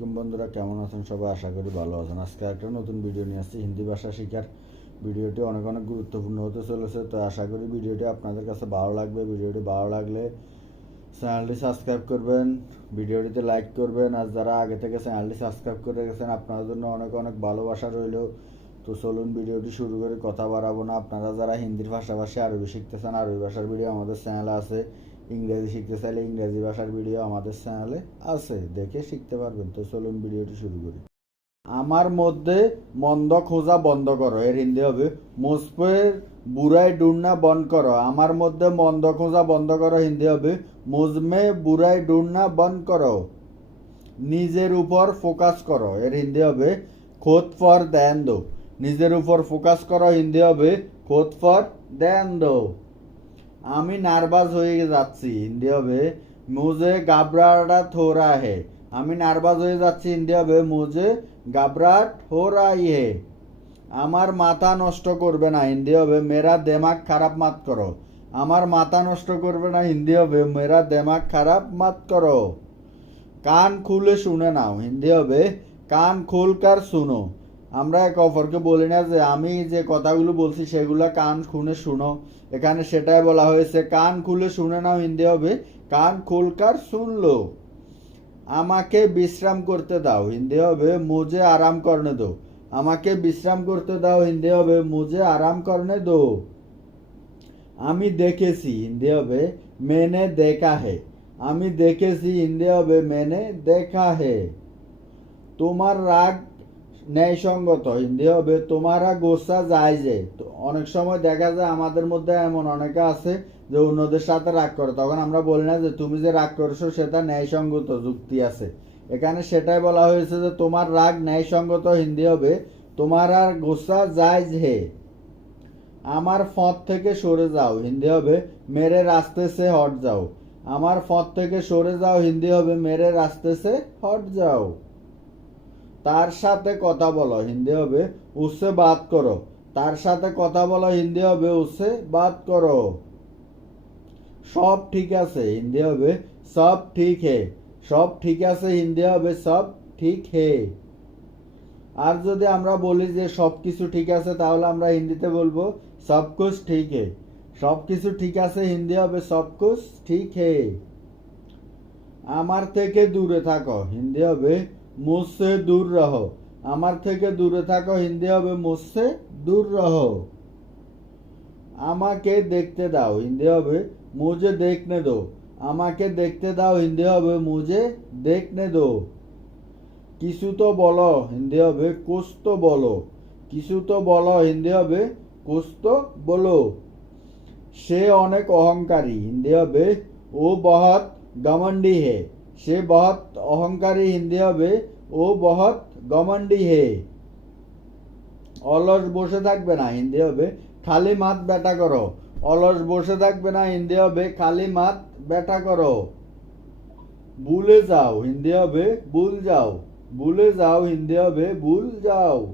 আলাইকুম বন্ধুরা, কেমন আছেন সবাই? আশা করি ভালো আছেন। আজকে একটা নতুন ভিডিও নিয়ে আসছি, হিন্দি ভাষা শেখার। ভিডিওটি অনেক অনেক গুরুত্বপূর্ণ হতে চলেছে, তো আশা করি ভিডিওটি আপনাদের কাছে ভালো লাগবে। ভিডিওটি ভালো লাগলে চ্যানেলটি সাবস্ক্রাইব করবেন ভিডিওটিতে লাইক করবেন, আর যারা আগে থেকে চ্যানেলটি সাবস্ক্রাইব করে গেছেন, আপনাদের জন্য অনেক অনেক ভালোবাসা রইল। তো চলুন ভিডিওটি শুরু করে, কথা বাড়াবো না। আপনারা যারা হিন্দির ভাষাভাষী, আরবি শিখতেছেন, আরবি ভাষার ভিডিও আমাদের চ্যানেলে আছে। ইংরেজি শিখতে চাইলে ইংরেজি ভাষার ভিডিও আমাদের চ্যানেলে আছে, দেখে শিখতে পারবেন। তো চলুন ভিডিওটি শুরু করি। আমার মধ্যে মন্দ খোঁজা বন্ধ করো, এর হিন্দি হবে, মুসপের বুড়াই ডুন্না বন্ধ করো। আমার মধ্যে মন্দ খোঁজা বন্ধ করো, হিন্দি হবে, মুজমে বুড়াই ডুন্না বন্ধ করো। নিজের উপর ফোকাস করো, এর হিন্দি হবে, খোদ ফর দেন নিজের উপর ফোকাস করো, হিন্দি হবে, খোদ ফর দেন দো। আমি নার্ভাস হয়ে যাচ্ছি হিন্দি হবে মুঝে গাবরাটা থোরা হে। আমি নার্ভাস হয়ে যাচ্ছি হিন্দি হবে মুঝে গাবরাট হো রাই হে। আমার মাথা নষ্ট করবে না হিন্দি হবে মেরা দেমাগ খারাপ মাত করো। আমার মাথা নষ্ট করবে না হিন্দি হবে মেরা দেমাগ খারাপ মাত করো। কান খুলে শুনে নাও হিন্দি হবে কান খুলকার শুনো। আমরা এক অপরকে বলি না যে আমি যে কথাগুলো বলছি সেগুলো কান খুলে শুনো। এখানে সেটাই বলা হয়েছে, কান খুলে শুনে নাও হিন্দি হবে, কান খুলকার শুনলো। আমাকে বিশ্রাম করতে দাও, হিন্দি হবে মুজে আরাম করনে দো। আমাকে বিশ্রাম করতে দাও, হিন্দি হবে মুজে আরাম করনে দো। আমি দেখেছি, হিন্দি হবে, মেনে দেখা হে। আমি দেখেছি, হিন্দি হবে, মেনে দেখা হে। তোমার রাগ ন্যায়সঙ্গত। হিন্দি হবে তোমারা গোসা যায় যে। তো অনেক সময় দেখা যায় আমাদের মধ্যে এমন অনেকে আছে যে অন্যদের সাথে রাগ করে। তখন আমরা বলি না যে তুমি যে রাগ করছ সেটা ন্যায়সঙ্গত যুক্তি আছে। এখানে সেটাই বলা হয়েছে যে তোমার রাগ ন্যায়সঙ্গত হিন্দি হবে তোমার আর গোসা যায় হে আমার ফত থেকে সরে যাও হিন্দি হবে মেরে রাস্তে সে হট যাও। আমার ফত থেকে সরে যাও হিন্দি হবে মেরে রাস্তে সে হট যাও। তার সাথে কথা বলো, হিন্দি হবে, উসে বাত করো। তার সাথে কথা বলো, হিন্দি হবে, উসে বাত করো। সব ঠিক আছে, হিন্দি হবে, সব ঠিক হে। সব ঠিক আছে, হিন্দি হবে, সব ঠিক হে। আর যদি আমরা বলি যে সব কিছু ঠিক আছে, তাহলে আমরা হিন্দিতে বলব, সব কুছ ঠিক হে। সব কিছু ঠিক আছে, হিন্দি হবে, সব কুছ ঠিক হে। আমার থেকে দূরে থাকো, হিন্দি হবে মুঝসে দূর রহো। আমার থেকে দূরে থাকো, হিন্দি হবে মুঝসে দূর রহো। আমাকে দেখতে দাও, হিন্দি হবে মুঝে দেখনে দো। আমাকে দেখতে দাও, হিন্দি হবে মুঝে দেখনে দো। কিছু তো বলো, হিন্দি হবে কুছ তো বলো। কিছু তো বলো, হিন্দি হবে কুছ তো বলো। সে অনেক অহংকারী, হিন্দি হবে ও বহুত গমন্ডি হে। সে বহুত অহংকারী হিন্দি হবে ও বহুত গমন্ডি হে। অলস বসে থাকবে না হিন্দি হবে, খালি মাত ব্যাটা করো। অলস বসে থাকবে না হিন্দি হবে, খালি মাত ব্যাটা করো। ভুলে যাও হিন্দি হবে, ভুল যাও। ভুলে যাও হিন্দি হবে, ভুল যাও।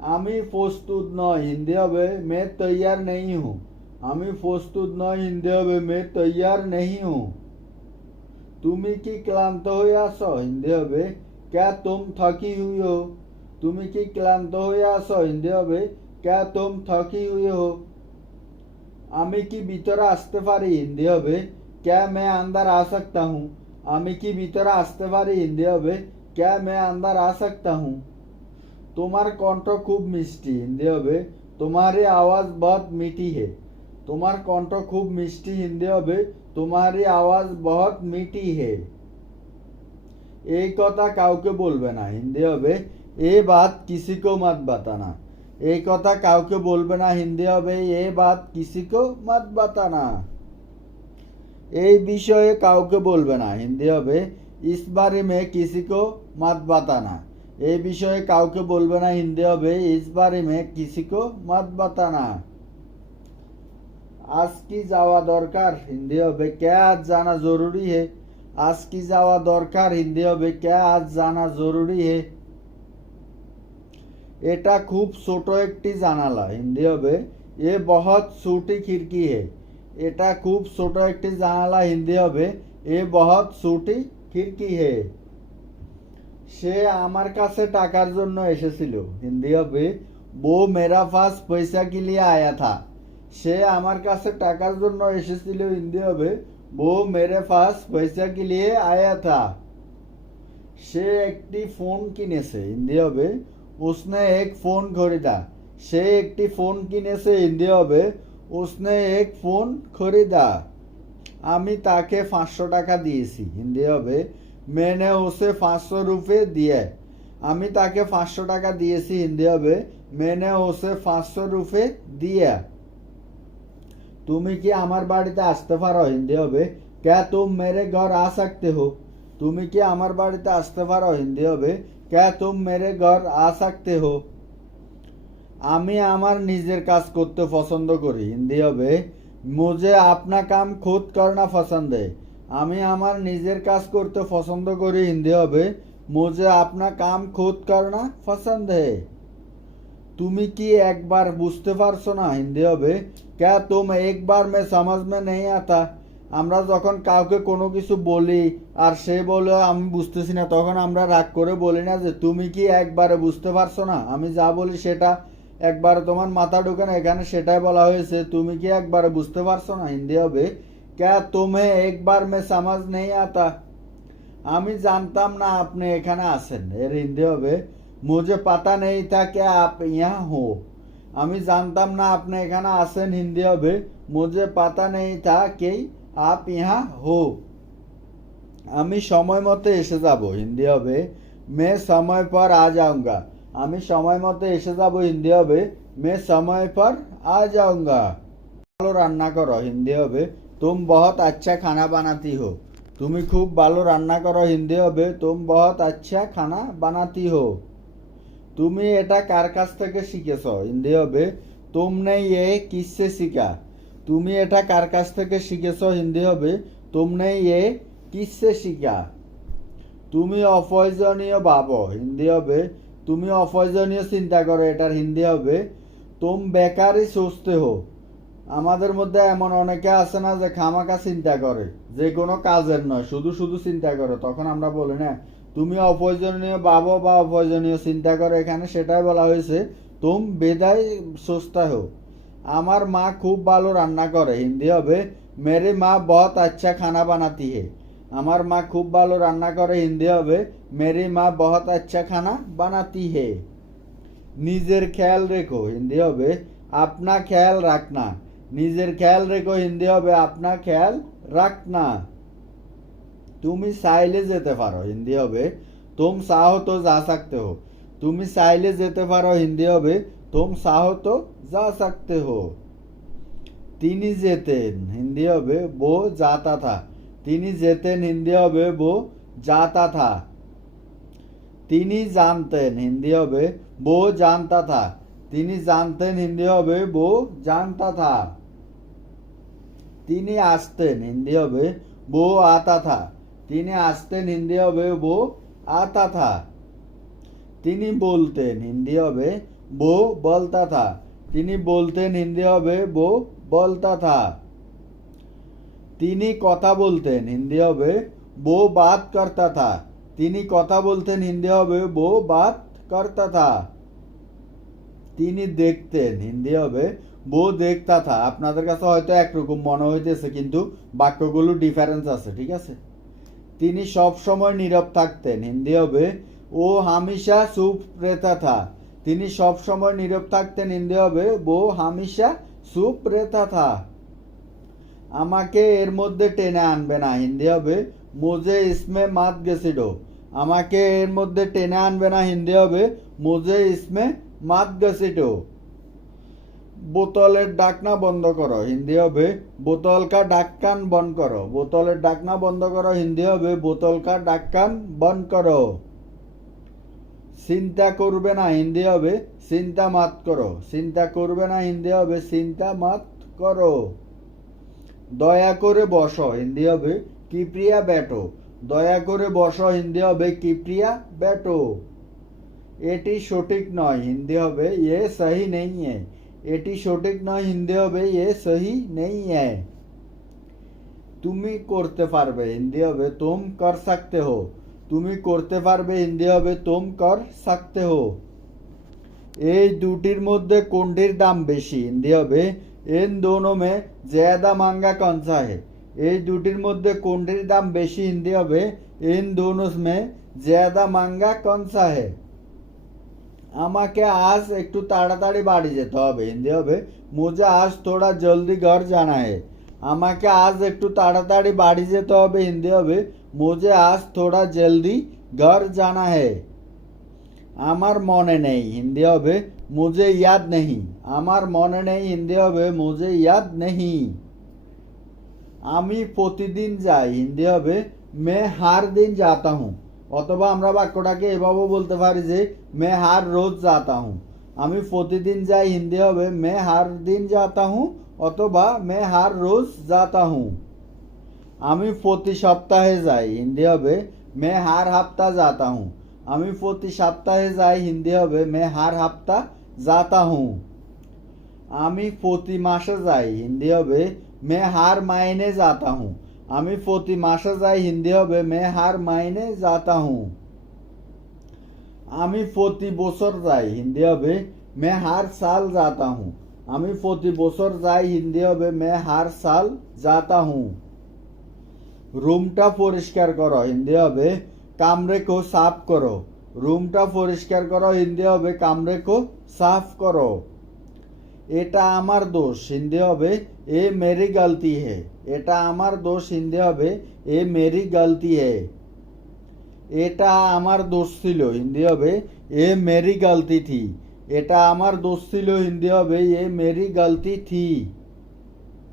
আমি প্রস্তুত নয় হিন্দি হবে, মে তৈয়ার নেই হুঁ। আমি প্রস্তুত নয় হিন্দি হবে, মে তৈয়ার নেই হুঁ। তুমি কি ক্লান্ত হয়ে আসো হিন্দি হবে, ক্যা তুম থকি হুই হো? তুমি কি ক্লান্ত হয়ে আসো হিন্দি হবে, ক্যা তুম থকি হুই হো? আমি কি ভিতরে আসতে পারি? হিন্দি হবে, ক্যা মে আন্দার আ সকতা হুঁ? আমি কি ভিতরে আসতে পারি? হিন্দি হবে, ক্যা মে আন্দার আ সকতা হুঁ? তোমার কণ্ঠ খুব মিষ্টি। হিন্দি হবে তোমারি আওয়াজ বহুত মিঠি হে। তোমার কণ্ঠ খুব মিষ্টি। হিন্দি হবে তোমারি আওয়াজ বহুত মিঠি হে এই কথা কাউকে বলবে না হিন্দি হবে এ বাত কিসিকো মত বাতানা এই কথা কাউকে বলবে না হিন্দি হবে এ বাত কিসিকো মত বাতানা এই বিষয়ে কাউকে বলবে না হিন্দি হবে ইস বারে মে কিসিকো মত বাতানা এই বিষয়ে কাউকে বলবে না হিন্দি হবে ইস বারে মে কিসিকো মত বাতানা আজ কি যাওয়া দরকার? হিন্দি হবে কে? আজ জানা জরুরি হে। আজ কি যাওয়া দরকার? হিন্দি হবে কে? আজ জানা জরুরি হে। এটা খুব ছোট একটি জানালা। হিন্দি হবে, এ বহুত ছোটি খিড়কি হে। এটা খুব ছোট একটি জানালা। হিন্দি হবে, এ বহুত ছোটি খিড়কি হে। সে আমার কাছে টাকার জন্য এসেছিল। হিন্দি হবে বো মেরা পাস পয়সা কি লিয়ে আয়া থা। সে আমার কাছে টাকার জন্য এসেছিল হিন্দি হবে বো মেরে পাস পয়সা কি লিয়ে আয়া থা। সে একটি ফোন কিনেছে হিন্দি হবে উসনে এক ফোন খরিদা। সে একটি ফোন কিনেছে হিন্দি হবে উসনে এক ফোন খরিদা। আমি তাকে পাঁচশো টাকা দিয়েছি হিন্দি হবে মেনে ওসে পাঁচশো রুপে দিয়ে। আমি তাকে পাঁচশো টাকা দিয়েছি হিন্দি হবে মেনে ওসে পাঁচশো রুপে দিয়ে। তুমি কি আমার বাড়িতে আসতে পারো? হিন্দি হবে। ক্যা তুম মেরে ঘর আ সকতে হো? তুমি কি আমার বাড়িতে আসতে পারো? হিন্দি হবে। ক্যা তুম মেরে ঘর আ সকতে হো? আমি আমার নিজের কাজ করতে পছন্দ করি। হিন্দি হবে। মুঝে আপনা কাম খুদ করনা পছন্দ। আমি আমার নিজের কাজ করতে পছন্দ করি। হিন্দি হবে। মুঝে আপনা কাম খুদ করনা পছন্দ। তুমি কি একবার বুঝতে পারছ না? হিন্দি হবে। ক্যা তুম একবার মে সমাজ মে নেই আতা আমরা যখন কাউকে কোনো কিছু বলি, আর সে বলে, আমি বুঝতেছি না, তখন আমরা রাগ করে বলি না যে, তুমি কি একবারে বুঝতে পারছ না? আমি যা বলি সেটা একবার তোমার মাথা ঢুকে না। এখানে সেটাই বলা হয়েছে, তুমি কি একবারে বুঝতে পারছ না? হিন্দি হবে, ক্যা তুমি একবার মে সমাজ নেই আতা? আমি জানতাম না আপনি এখানে আছেন। এর হিন্দি হবে, মুঝে পাতা নেই থা কে আপ ইয়া হো। আমি জানতাম না আপনি এখানে আসেন হিন্দি হবে। মুঝে পাতা নেই তা কেই আপ ইহা হো। আমি সময় মতো এসে যাব হিন্দি হবে। মে সময় পর আ যাউঙ্গা আমি সময় মতো এসে যাব হিন্দি হবে। মে সময় পর আ যাউঙ্গা ভালো রান্না করো হিন্দি হবে। তুম বহুত আচ্ছা খানা বানাতি হো। তুমি খুব ভালো রান্না করো হিন্দি হবে। তুম বহুত আচ্ছা খানা বানাতি হো। তুমি এটা কার কাছ থেকে শিখেছ? হিন্দি হবে তুমনে এ কিসে শিখা? তুমি এটা কার কাছ থেকে শিখেছ হিন্দি হবে তুমনে এ কিসে শিখা? তুমি অপ্রয়োজনীয় ভাবো হিন্দি হবে তুমি অপ্রয়োজনীয় চিন্তা করো, এটার হিন্দি হবে তুম বেকারই সুস্থ হো আমাদের মধ্যে এমন অনেকে আছে না যে খামাকা চিন্তা করে, যে কোনো কাজের নয়, শুধু শুধু চিন্তা করে। তখন আমরা বলি, না তুমি অপ্রয়োজনীয় ভাবো বা অপ্রয়োজনীয় চিন্তা করো, এখানে সেটাই বলা হয়েছে, তুম বেদায় সুস্থ হো আমার মা খুব ভালো রান্না করে, হিন্দি হবে, মেরে মা বহুত আচ্ছা খানা বানাতি হে। আমার মা খুব ভালো রান্না করে, হিন্দি হবে, মেরি মা বহুত আচ্ছা খানা বানাতি হে। নিজের খেয়াল রেখো, হিন্দি হবে, আপনা খেয়াল রাখনা। নিজের খেয়াল রেখো, হিন্দি হবে, আপনা খেয়াল রাখনা। তুমি চাইলে যেতে পারো, হিন্দি হবে, তোম চাহ তো যা সাকতে হো। তুমি চাইলে যেতে পারো, হিন্দি হবে, তোম চাহ তো যা সাকতে হো। তিনি যেতেন, হিন্দি হবে, বো যাতা থা। তিনি যেতেন, হিন্দি হবে, বো যাতা থা। তিনি জানতেন, হিন্দি হবে, বো জানতা থা। তিনি জানতেন, হিন্দি হবে, বো জানতা থা। তিনি আসতেন, হিন্দি হবে, বো আতা থা। তিনি আসতেন হিন্দি হবে বো আতা থা। তিনি বলতেন হিন্দি হবে বো বলতা থা। তিনি বলতেন হিন্দি হবে বো বলতা থা। তিনি কথা বলতেন হিন্দি হবে বো বাত করতা থা। তিনি কথা বলতেন হিন্দি হবে বো বাত করতা থা। তিনি দেখতেন হিন্দি হবে বো দেখতা থা। আপনাদের কাছে হয়তো একরকম মনে হইতেছে, কিন্তু বাক্যগুলো ডিফারেন্স আছে, ঠিক আছে? তিনি সব সময় নীরব থাকতেন। হিন্দি হবে, ও হামিশা সুপ রেতা থা। তিনি সব সময় নীরব থাকতেন। হিন্দি হবে, বো হামিশা সুপ রেতা থা। আমাকে এর মধ্যে টেনে আনবে না। হিন্দি হবে মোজে ইসমে মাত গেছিডো আমাকে এর মধ্যে টেনে আনবে না। হিন্দি হবে মোজে ইসমে মাত গেছিডো বোতলের ডাকনা বন্ধ করো, হিন্দি হবে বোতল কা ডাক্কান বন্ধ করো। বোতলের ডাকনা বন্ধ করো, হিন্দি হবে বোতল কা ডাক্কান বন্ধ করো। চিন্তা করবে না, হিন্দি হবে চিন্তা মাত করো। চিন্তা করবে না, হিন্দি হবে চিন্তা মাত করো। দয়া করে বসো, হিন্দি হবে কিপ্রিয়া ব্যাটো। দয়া করে বসো, হিন্দি হবে কিপ্রিয়া ব্যাটো। এটি সঠিক নয়, হিন্দি হবে এ সহি নেই হ্যাঁ এটি সঠিক নয় হিন্দি হবে এ সহি নেই হ্যাঁ তুমি করতে পারবে হিন্দি হবে তুম কর सकते हो তুমি করতে পারবে হিন্দি হবে তুম কর সাকতে হো এই দুটির মধ্যে কোনটির দাম বেশি হিন্দি হবে এন দোনো মে জ্যাদা মাঙ্গা কনসা হে এই দুটির মধ্যে কোনটির দাম বেশি হিন্দি হবে এন দোনো মে জ্যাদা মাঙ্গা কনসা হে আমাকে আজ একটু তাড়াতাড়ি বাড়ি যেতে হবে, হিন্দি হবে। মুঝে আজ থোড়া জলদি ঘর জানা হে আমাকে আজ একটু তাড়াতাড়ি বাড়ি যেতে হবে, হিন্দি হবে। মুঝে আজ থোড়া জলদি ঘর জানা হে আমার মনে নেই, হিন্দি হবে। মুঝে ইয়াদ নেই আমার মনে নেই, হিন্দি হবে। মুঝে ইয়াদ নেই আমি প্রতিদিন যাই, হিন্দি হবে। মে, হার দিন যাতা হুঁ অথবা আমরা বাক্যটাকে এভাবেও বলতে পারি যে, মে হার রোজ যাতা হুঁ। আমি প্রতিদিন যাই হিন্দি হবে, মে হার দিন যাতা হুঁ, অথবা, মে হার রোজ যাতা হুঁ। আমি প্রতি সপ্তাহে যাই হিন্দি হবে, মে হার হাপ্তা যাতা হুঁ। আমি প্রতি সপ্তাহে যাই হিন্দি হবে, মে হার হাপ্তা যাতা হুঁ। আমি প্রতি মাসে যাই হিন্দি হবে, মে হার মাইনে যাতা হুঁ। আমি প্রতি মাসে যাই হিন্দি হবে, মে হার মাইনে যাতা হুঁ। আমি প্রতি বছর যাই হিন্দি হবে, মে হার সাল যাতা হুঁ। আমি প্রতি বছর যাই হিন্দি হবে, মে হার সাল যাতা হুঁ। রুমটা পরিষ্কার করো, হিন্দি হবে, কামরে কো সাফ করো। রুমটা পরিষ্কার করো, হিন্দি হবে, কামরে কো সাফ করো। এটা আমার দোষ, হিন্দি হবে, এ মেরি গলতি হে। এটা আমার দোষ হিন্দি হবে, এ মেরি গালতি হে। এটা আমার দোষ ছিল, হিন্দি হবে, এ মেরি গালতি থি। এটা আমার দোষ ছিল, হিন্দি হবে, এ মেরি গালতি থি।